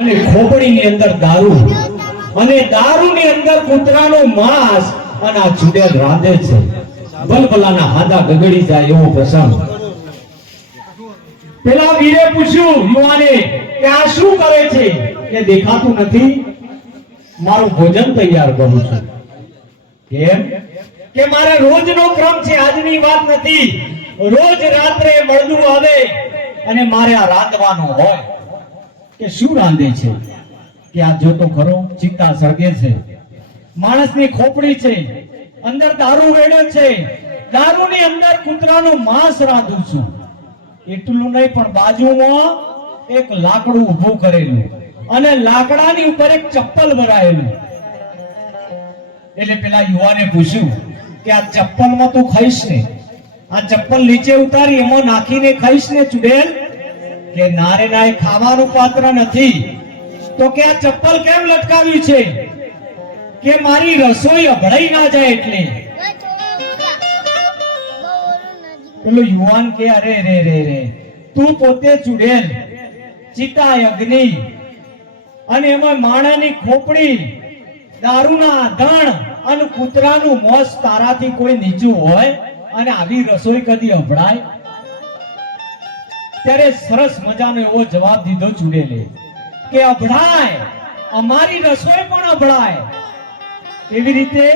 અને ખોપડીની અંદર દારૂ અને દારૂની અંદર કૂતરાનો માંસ અને આ ચુડેલ રાંધે છે. બલબલાના હાડા ગગડી જાય એવો પ્રસંગ. પેલા વીરે પૂછ્યું યુવાને કે આ શું કરે છે? કે દેખાતું નથી, મારું ભોજન તૈયાર કરું છું. કેમ? કે મારે રોજનો ક્રમ છે, આજની વાત નથી. રોજ રાત્રે મળદું આવે અને મારે આ રાંધવાનું હોય. કે શું રાંધે છે? કે આ જોતો ખરો, ચિત્તા સળગે છે, માણસની ખોપડી છે, અંદર દારૂ વેડે છે, દારૂની અંદર કૂતરાનું માંસ રાંધું છું. એટલું નહીં, પણ બાજુમાં એક લાકડું ઊભું કરેલું અને લાકડાની ઉપર એક ચપ્પલ ભરાયેલું. એટલે પેલા યુવાને પૂછ્યું કે આ ચપ્પલમાં તું ખાઈશ ને? આ ચપ્પલ નીચે ઉતારી એમાં નાખીને ખાઈશ ને ચુડેલ? કે નારે ના, ખાવાનું પાત્ર નથી. તો કે આ ચપ્પલ કેમ લટકાવ્યું છે? કે મારી રસોઈ અભડાઈ ના જાય એટલે. પેલો યુવાન કે અરે રે રે રે, તું પોતે ચુડેલ, ચિતા અગ્નિ અને એમાં માણાની ખોપડી, દારૂના આધણ અને કૂતરાનું મોસ તારાથી કોઈ નીચું હોય અને આવી રસોઈ કદી અભડાય? ત્યારે સરસ મજાનો એવો જવાબ દીધો ચુડેલે કે અભડાય, અમારી રસોઈ પણ અભડાય. એવી રીતે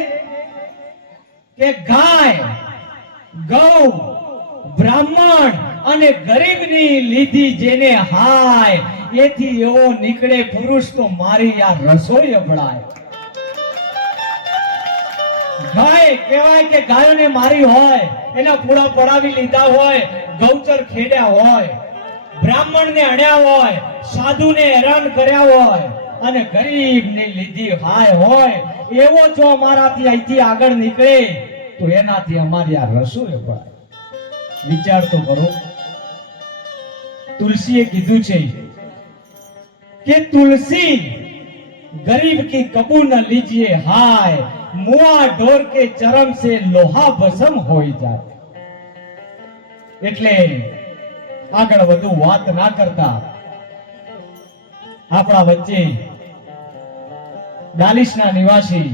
કે ગાય, ગૌ, બ્રાહ્મણ અને ગરીબની લીધી જેને હાય, એથી એવો નીકળે પુરુષ તો મારી આ રસોઈ અભડાય. ગાય કહેવાય કે ગાયોને મારી હોય, એના પૂળા પડાવી લીધા હોય, ગૌચર ખેડ્યા હોય, બ્રાહ્મણને અડ્યા હોય, સાધુને હેરાન કર્યા હોય અને ગરીબને લીધી હાય હોય, એવો જો અમારાથી અહીંથી આગળ નીકળે તો એનાથી અમારી આ રસોઈ અભડાય. વિચાર તો કરો. તુલસીએ કીધું છે કે તુલસી गरीब की कबू न लीजिए हाय, मुआ ढोर के चरम से लोहा भस्म होई जाए. એટલે આગળ વધુ વાત ના કરતા આપણા વચ્ચે દાલિશના નિવાસી